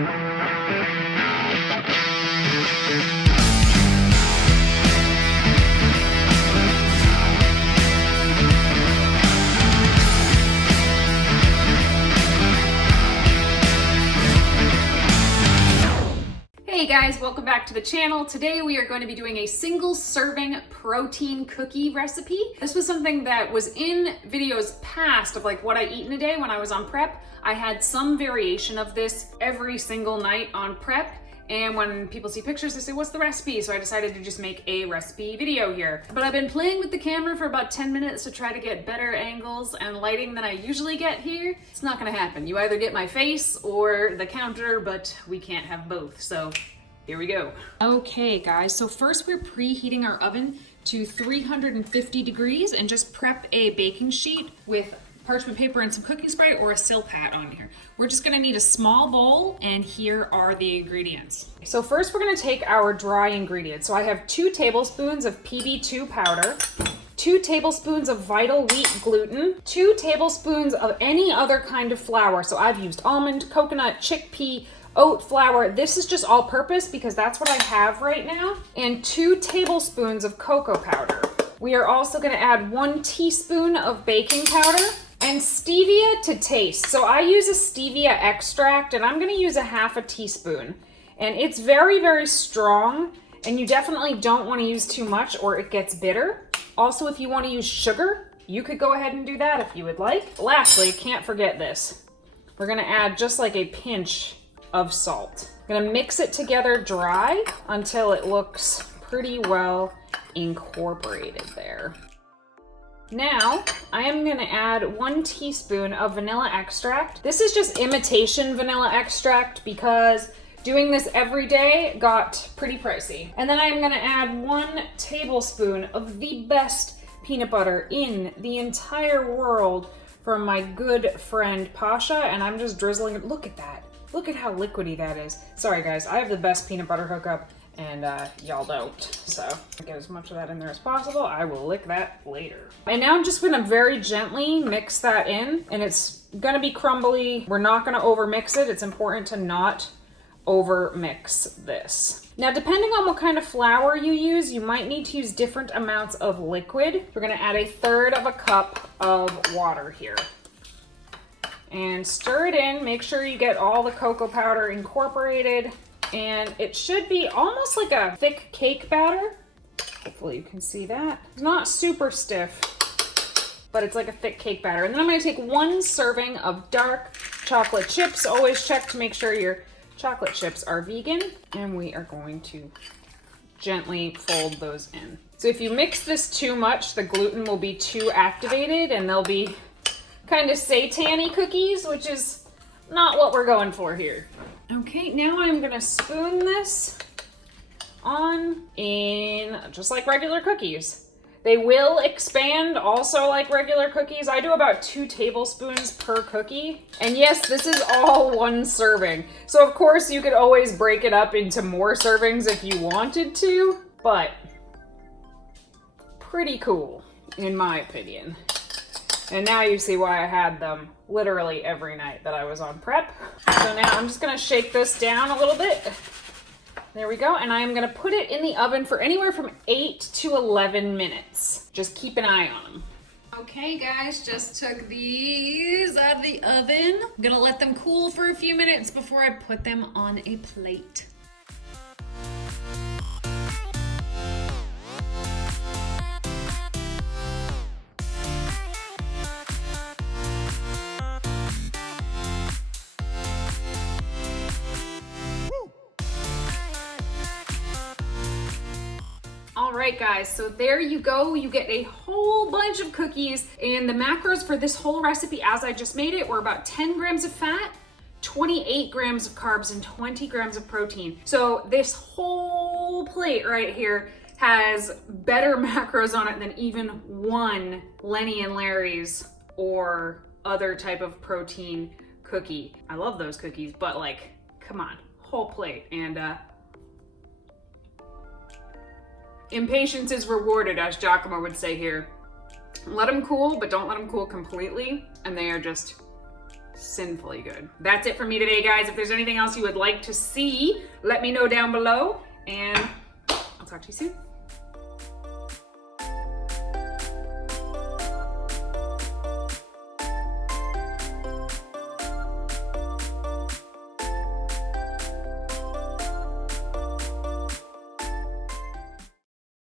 Hey guys, welcome back to the channel. Today we are going to be doing a single serving protein cookie recipe. This was something that was in videos past of like what I eat in a day when I was on prep. I had some variation of this every single night on prep. And when people see pictures, they say, what's the recipe? So I decided to just make a recipe video here. But I've been playing with the camera for about 10 minutes to try to get better angles and lighting than I usually get here. It's not gonna happen. You either get my face or the counter, but we can't have both. So here we go. Okay guys, so first we're preheating our oven to 350 degrees and just prep a baking sheet with parchment paper and some cooking spray or a Silpat on here. We're just gonna need a small bowl and here are the ingredients. So first we're gonna take our dry ingredients. So I have 2 tablespoons of PB2 powder, 2 tablespoons of Vital Wheat gluten, 2 tablespoons of any other kind of flour. So I've used almond, coconut, chickpea, oat flour. This is just all purpose because that's what I have right now. And 2 tablespoons of cocoa powder. We are also gonna add 1 teaspoon of baking powder and stevia to taste. So I use a stevia extract and I'm gonna use a half a teaspoon. And it's very, very strong and you definitely don't wanna use too much or it gets bitter. Also, if you wanna use sugar, you could go ahead and do that if you would like. Lastly, can't forget this. We're gonna add just like a pinch of salt. I'm gonna mix it together dry until it looks pretty well incorporated there. Now, I am gonna add 1 teaspoon of vanilla extract. This is just imitation vanilla extract because doing this every day got pretty pricey. And then I'm gonna add 1 tablespoon of the best peanut butter in the entire world from my good friend Pasha, and I'm just drizzling it. Look at that. Look at how liquidy that is. Sorry guys, I have the best peanut butter hookup and y'all don't. So get as much of that in there as possible. I will lick that later. And now I'm just gonna very gently mix that in and it's gonna be crumbly. We're not gonna over mix it. It's important to not over mix this. Now, depending on what kind of flour you use, you might need to use different amounts of liquid. We're gonna add 1/3 of a cup of water here. And stir it in, make sure you get all the cocoa powder incorporated. And it should be almost like a thick cake batter. Hopefully you can see that. It's not super stiff, but it's like a thick cake batter. And then I'm gonna take 1 serving of dark chocolate chips. Always check to make sure your chocolate chips are vegan. And we are going to gently fold those in. So if you mix this too much, the gluten will be too activated and they'll be kind of seitan-y cookies, which is not what we're going for here. Okay, now I'm gonna spoon this on in just like regular cookies. They will expand also like regular cookies. I do about 2 tablespoons per cookie. And yes, this is all 1 serving. So of course you could always break it up into more servings if you wanted to, but pretty cool in my opinion. And now you see why I had them literally every night that I was on prep. So now I'm just gonna shake this down a little bit. There we go. And I am gonna put it in the oven for anywhere from 8 to 11 minutes. Just keep an eye on them. Okay guys, just took these out of the oven. I'm gonna let them cool for a few minutes before I put them on a plate. All right guys, so there you go. You get a whole bunch of cookies and the macros for this whole recipe as I just made it were about 10 grams of fat, 28 grams of carbs, and 20 grams of protein. So this whole plate right here has better macros on it than even one Lenny and Larry's or other type of protein cookie. I love those cookies, but like, come on, whole plate. And impatience is rewarded, as Giacomo would say here. Let them cool, but don't let them cool completely. And they are just sinfully good. That's it for me today, guys. If there's anything else you would like to see, let me know down below, and I'll talk to you soon.